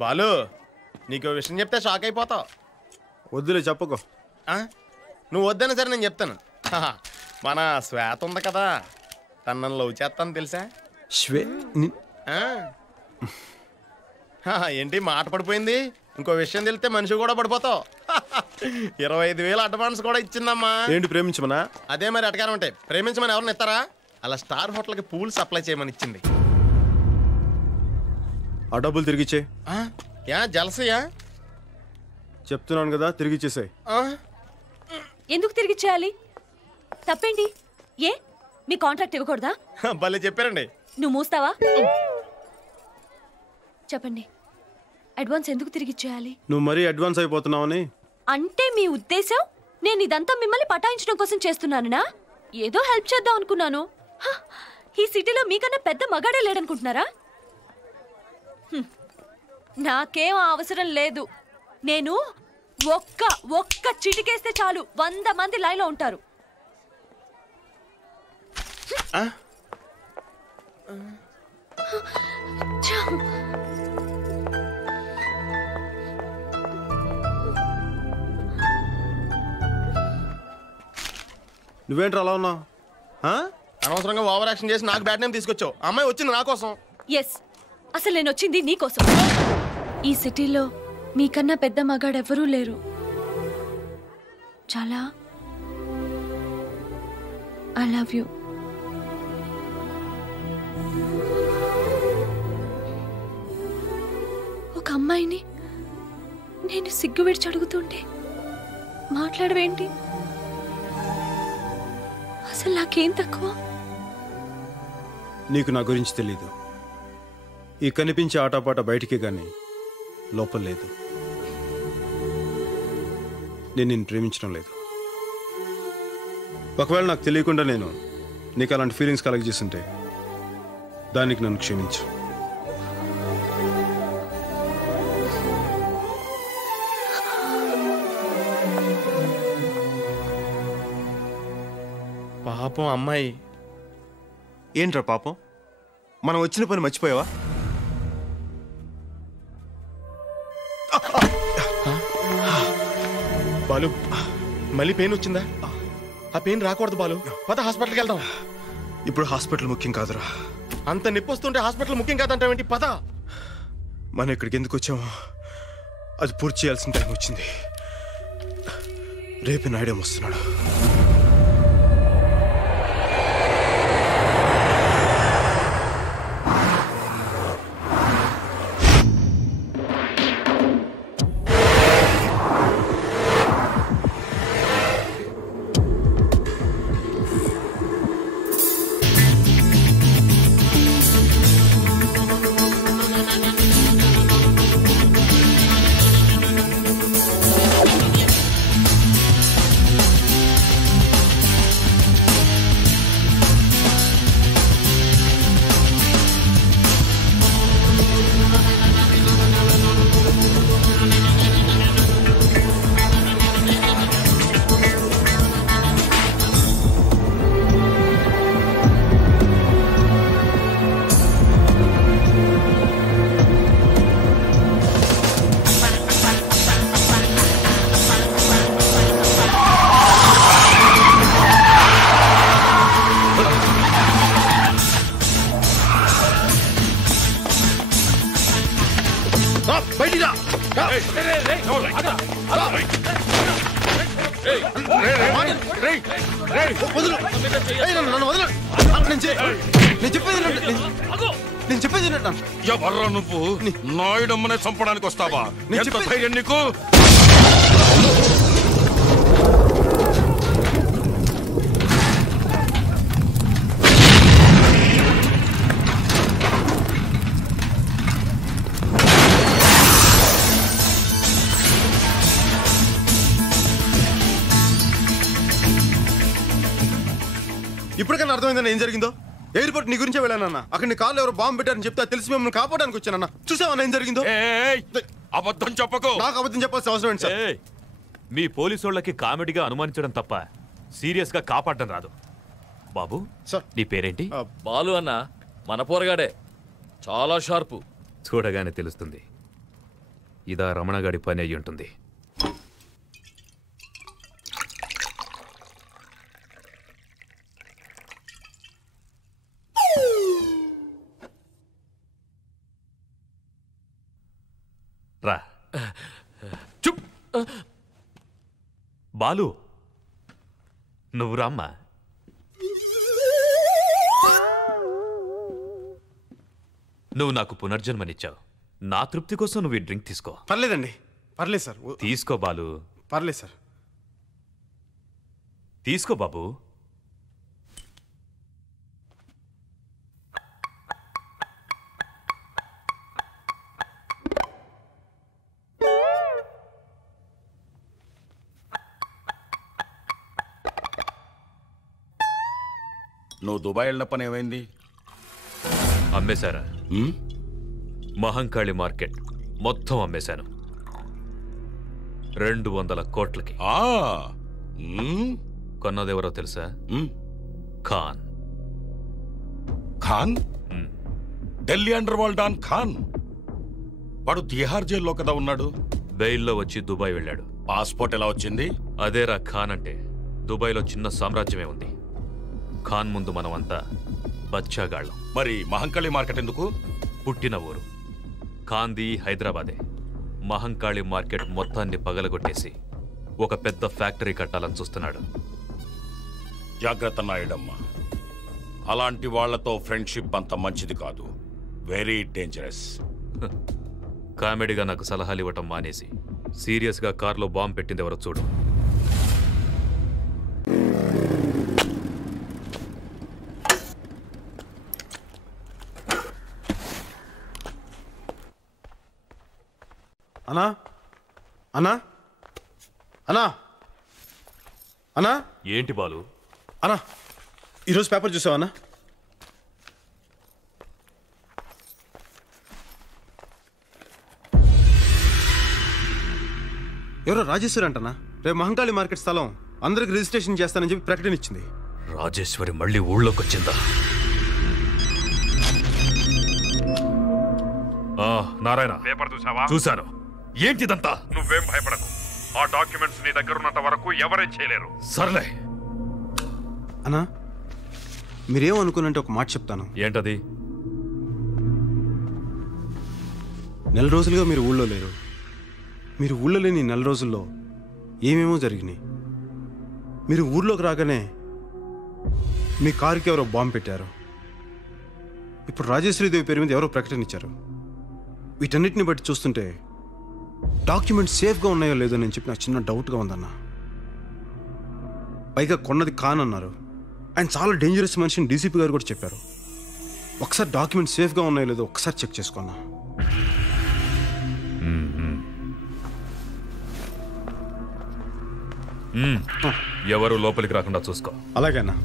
బాలు నీకు విషయం చెప్తే షాక్ అయిపోతావు. వద్దులే చెప్పుకో. నువ్వు వద్దనే సరే నేను చెప్తాను. మన శ్వేత ఉంది కదా, తనను లవ్ చేస్తాను తెలుసా? ఏంటి మాట పడిపోయింది? ఇంకో విషయం తెలిస్తే మనిషి కూడా పడిపోతావు. 25,000 అడ్వాన్స్ కూడా ఇచ్చిందమ్మా. ఏంటి ప్రేమించమనా? అదే మరి అటకారం ఉంటాయి. ప్రేమించమని ఎవరిని ఇస్తారా? అలా స్టార్ హోటల్కి పూల్ సప్లై చేయమని ఇచ్చింది. ఆ డబ్బులు తిరిగిచ్చే. యా జలసయా? చెప్తున్నాను కదా, తిరిగిచ్చేసాయి. ఎందుకు తిరిగిచ్చేయాలి? తప్పేంటి? ఏ మీ కాంట్రాక్ట్ ఇవ్వకూడదా? భలే చెప్పారండి. నువ్వు మూస్తావా? చెప్పండి, అడ్వాన్స్ ఎందుకు తిరిగిచ్చేయాలి? నువ్వు మరీ అడ్వాన్స్ అయిపోతున్నావని. అంటే మీ ఉద్దేశం నేను ఇదంతా మిమ్మల్ని పటాయించడం కోసం చేస్తున్నానా? ఏదో హెల్ప్ చేద్దాం అనుకున్నాను. ఈ సిటీలో మీకన్నా పెద్ద మగాడే లేడనుకుంటున్నారా? నాకేం అవసరం లేదు. నేను ఒక్క చిటికేస్తే చాలు 100 మంది లైన్లో ఉంటారు. నువ్వేంట్రా అలా ఉన్నావు? అనవసరంగా ఓవర్ యాక్షన్ చేసి నాకు బ్యాడ్ నేమ్ తీసుకొచ్చావు. అమ్మాయి వచ్చింది నా కోసం. ఎస్, అసలు నేను వచ్చింది నీకోసం. ఈ సిటీలో మీకన్నా పెద్ద మగాడెవరూ లేరు. చాలా ఐ లవ్ యూ. ఒక అమ్మాయిని నేను సిగ్గు విడిచి అడుగుతుంటే మాట్లాడవేంటి? అసలు నాకేం తక్కువ? నీకు నా గురించి తెలీదు. ఈ కనిపించే ఆటపాట బయటికి గాని లోపల లేదు. నేను నిన్ను ప్రేమించడం లేదు. ఒకవేళ నాకు తెలియకుండా నేను నీకు అలాంటి ఫీలింగ్స్ కలగజేస్తుంటే దానికి నన్ను క్షమించు. పాపం అమ్మాయి. ఏంట్రా పాపం? మనం వచ్చిన పని మర్చిపోయావా? బాలు మళ్ళీ పెయిన్ వచ్చిందా? ఆ పెయిన్ రాకూడదు బాలు. పద హాస్పిటల్కి వెళ్దాం. ఇప్పుడు హాస్పిటల్ ముఖ్యం కాదురా. అంత నొప్పి వస్తుంటే హాస్పిటల్ ముఖ్యం కాదంటావేంటి? పద. మనం ఇక్కడికి ఎందుకు వచ్చామో అది పూర్తి చేయాల్సిన టైం వచ్చింది. రేపు నాయుడు వస్తున్నాడు. ఎవర్రా నువ్వు? నాయుడమ్మనే చంపడానికి వస్తావా? ఎంత ధైర్యం నీకు? ఇప్పటికన్నా అర్థమైందన్న ఏం జరిగిందో? ఎయిర్పోర్ట్ నీ గురించే వెళ్ళానన్నా. అక్కడ నీ కార్లో ఎవరు బాంబు పెట్టారని చెప్తే తెలిసి మిమ్మల్ని కాపాడడానికి వచ్చానన్నా. చూసావన్నా ఏం జరిగిందో? అబద్ధం చెప్పకు. నాకు అబద్ధం చెప్పాల్సిన అవసరం ఏంటి సార్? మీ పోలీసు వాళ్ళకి కామెడీగా అనుమానించడం తప్ప సీరియస్ గా కాపాడడం రాదు. బాబు సార్, నీ పేరేంటి? బాలు అన్న, మన పోరగాడే, చాలా షార్పు. చూడగానే తెలుస్తుంది. ఇదా రమణగాడి పని అయ్యి ఉంటుంది. రా. చుప్. బాలు, నువ్వు రామ్మా. నువ్వు నాకు పునర్జన్మనిచ్చావు. నా తృప్తి కోసం నువ్వు ఈ డ్రింక్ తీసుకో. పర్లేదండి, పర్లేదు సార్. తీసుకో బాలు. పర్లేదు సార్. తీసుకో బాబు. నువ్వు దుబాయ్ వెళ్ళిన పని ఏమైంది? అమ్మేశారా? మహంకాళి మార్కెట్ మొత్తం అమ్మేశాను 200 కోట్లకి. కొన్నదెవరో తెలుసా? Khan. Khan? Delhi underworld don Khan. వాడు తిహార్ జైల్లో కదా ఉన్నాడు. బెయిల్లో వచ్చి దుబాయ్ వెళ్ళాడు. పాస్పోర్ట్ ఎలా వచ్చింది? అదేరా ఖాన్ అంటే. దుబాయ్లో చిన్న సామ్రాజ్యమే ఉంది. ఖాన్ ముందు మనమంతా బచ్చాగాళ్ళం. మరి మహంకాళి మార్కెట్ ఎందుకు? పుట్టిన ఊరు ఖాన్ది హైదరాబాదే. మహంకాళి మార్కెట్ మొత్తాన్ని పగలగొట్టేసి ఒక పెద్ద ఫ్యాక్టరీ కట్టాలని చూస్తున్నాడు. జాగ్రత్త నాయుడమ్మ, అలాంటి వాళ్లతో ఫ్రెండ్షిప్ అంత మంచిది కాదు. Very dangerous. కామెడీగా నాకు సలహాలు ఇవ్వటం మానేసి సీరియస్గా కార్లో బాంబు పెట్టింది ఎవరో చూడు. అన్నా, అన్నా, అన్నా, అన్నా. ఏంటి బాలు? అన్నా, ఈరోజు పేపర్ చూసావా అన్నా? ఎవరో రాజేశ్వరి అంటనా రేపు మహంకాళి మార్కెట్ స్థలం అందరికి రిజిస్ట్రేషన్ చేస్తానని చెప్పి ప్రకటన ఇచ్చింది. రాజేశ్వరి మళ్ళీ ఊళ్ళోకి వచ్చిందా? నారాయణ, పేపర్ చూసావా? చూశాను. ఏంటిదంతా? నువ్వేం భయపడకు. ఆ డాక్యుమెంట్స్ నీ దగ్గర ఉన్నంత వరకు ఎవరేం చేయలేరు. సర్లే. అన్నా, మీరేమనుకున్నంటే ఒక మాట చెప్తాను. ఏంటది? నెల రోజులుగా మీరు ఊళ్ళో లేరు. మీరు ఊళ్ళో లేని 4 రోజుల్లో ఏమేమో జరిగినాయి. మీరు ఊర్లోకి రాగానే మీ కారుకి ఎవరో బాంబు పెట్టారు. ఇప్పుడు రాజేశ్వరీదేవి పేరు మీద ఎవరో ప్రకటన ఇచ్చారు. వీటన్నిటిని బట్టి చూస్తుంటే డాక్యుమెంట్స్ సేఫ్గా ఉన్నాయో లేదో నేను చెప్పి నాకు చిన్న డౌట్గా ఉందన్న. పైగా కొన్నది ఖాన్ అన్నారు. ఆయన చాలా డేంజరస్ మనిషిని డీసీపీ గారు కూడా చెప్పారు. ఒకసారి డాక్యుమెంట్స్ సేఫ్గా ఉన్నాయో లేదో ఒకసారి చెక్ చేసుకున్నా. ఎవరు లోపలికి రాకుండా చూసుకో. అలాగే అన్నా.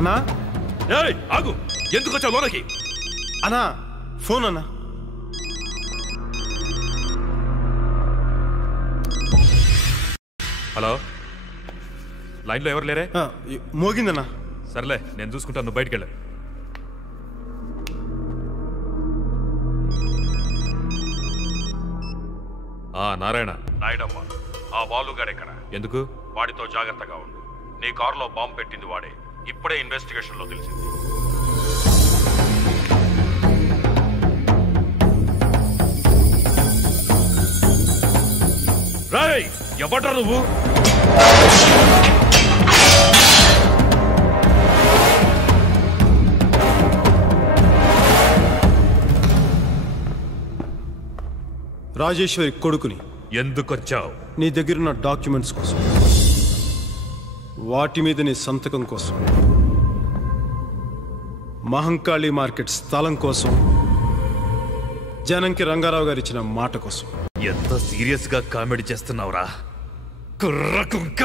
అన్నా, ఆగు. ఎందుకు వచ్చావు లోనకి? అన్నా, ఫోన్ అన్నా. హలో, లైన్లో ఎవరు లేరే? మోగిందన్నా. సర్లే, నేను చూసుకుంటాను. నువ్వు బయటికి వెళ్ళా. నారాయణ. నాయుడమ్మ, ఆ బాలుగాడెక్కడ? ఎందుకు? వాడితో జాగ్రత్తగా ఉండు. నీ కారులో బాంబు పెట్టింది వాడే. ఇప్పుడే ఇన్వెస్టిగేషన్ లో తెలిసింది. రేయ్, ఎవడ్రా నువ్వు? రాజేశ్వరి కొడుకుని. ఎందుకొచ్చావు? నీ దగ్గరున్న డాక్యుమెంట్స్ కోసం, వాటి మీద నీ సంతకం కోసం. మహంకాళి మార్కెట్ స్థలం కోసం, జనంకి రంగారావు గారు ఇచ్చిన మాట కోసం. ఎంత సీరియస్ గా కామెడీ చేస్తున్నావురా కుర్ర కుక్క.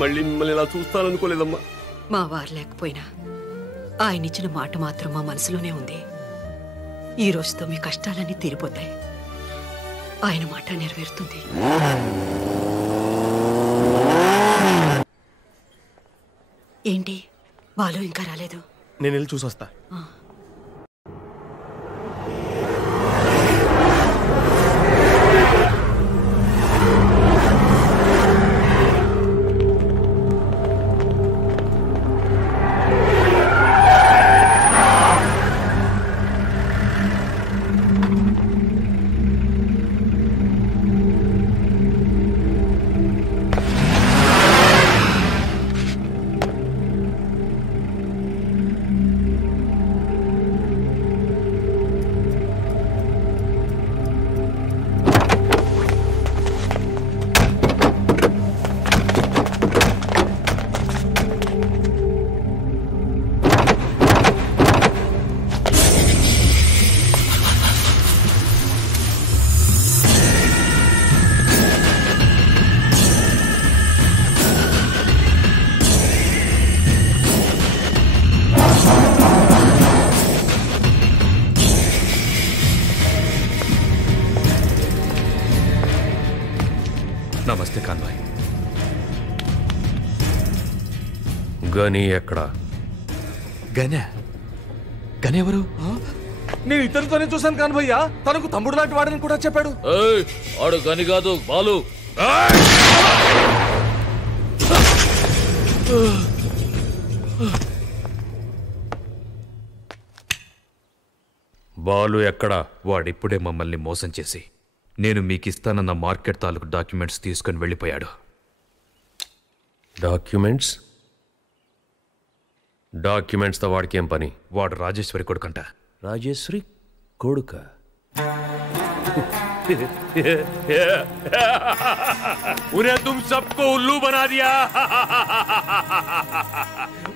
మళ్ళీ మిమ్మల్ని ఇలా చూస్తాననుకోలేదమ్మా. మా వారు లేకపోయినా ఆయన ఇచ్చిన మాట మాత్రం మా మనసులోనే ఉంది. ఈ రోజుతో మీ కష్టాలన్నీ తీరిపోతాయి. ఆయన మాట నెరవేరుతుంది. ఏంటి బాలు ఇంకా రాలేదు? నేను వెళ్ళి చూసొస్తా. గని ఎక్కడా? గనే గనే ఎవరు? నేను ఇతరుతోనే చూశాను కాను భయ్యా, తనకు తమ్ముడు లాంటి వాడని కూడా చెప్పాడు. ఆడు గని కాదు, బాలు. బాలు ఎక్కడా? వాడిప్పుడే మమ్మల్ని మోసం చేసి నేను మీకిస్తానన్న మార్కెట్ తాలూకు డాక్యుమెంట్స్ తీసుకుని వెళ్ళిపోయాడు. డాక్యుమెంట్స్తో వాడికేం పని? వాడు రాజేశ్వరి కొడుకంట. రాజేశ్వరి కొడుక? उन्हें तुम सबको उल्लू बना दिया.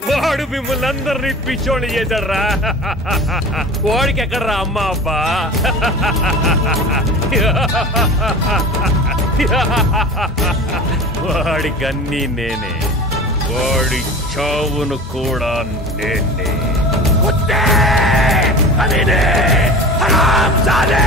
వాడు మిమ్మల్ని అందరినీ పిచ్చోని చేశాడ్రా. వాడికి ఎక్కడ్రా అమ్మా అబ్బా? వాడికన్నీ నేనే, వాడి చావును కూడా నేనే. హరాంజాదే!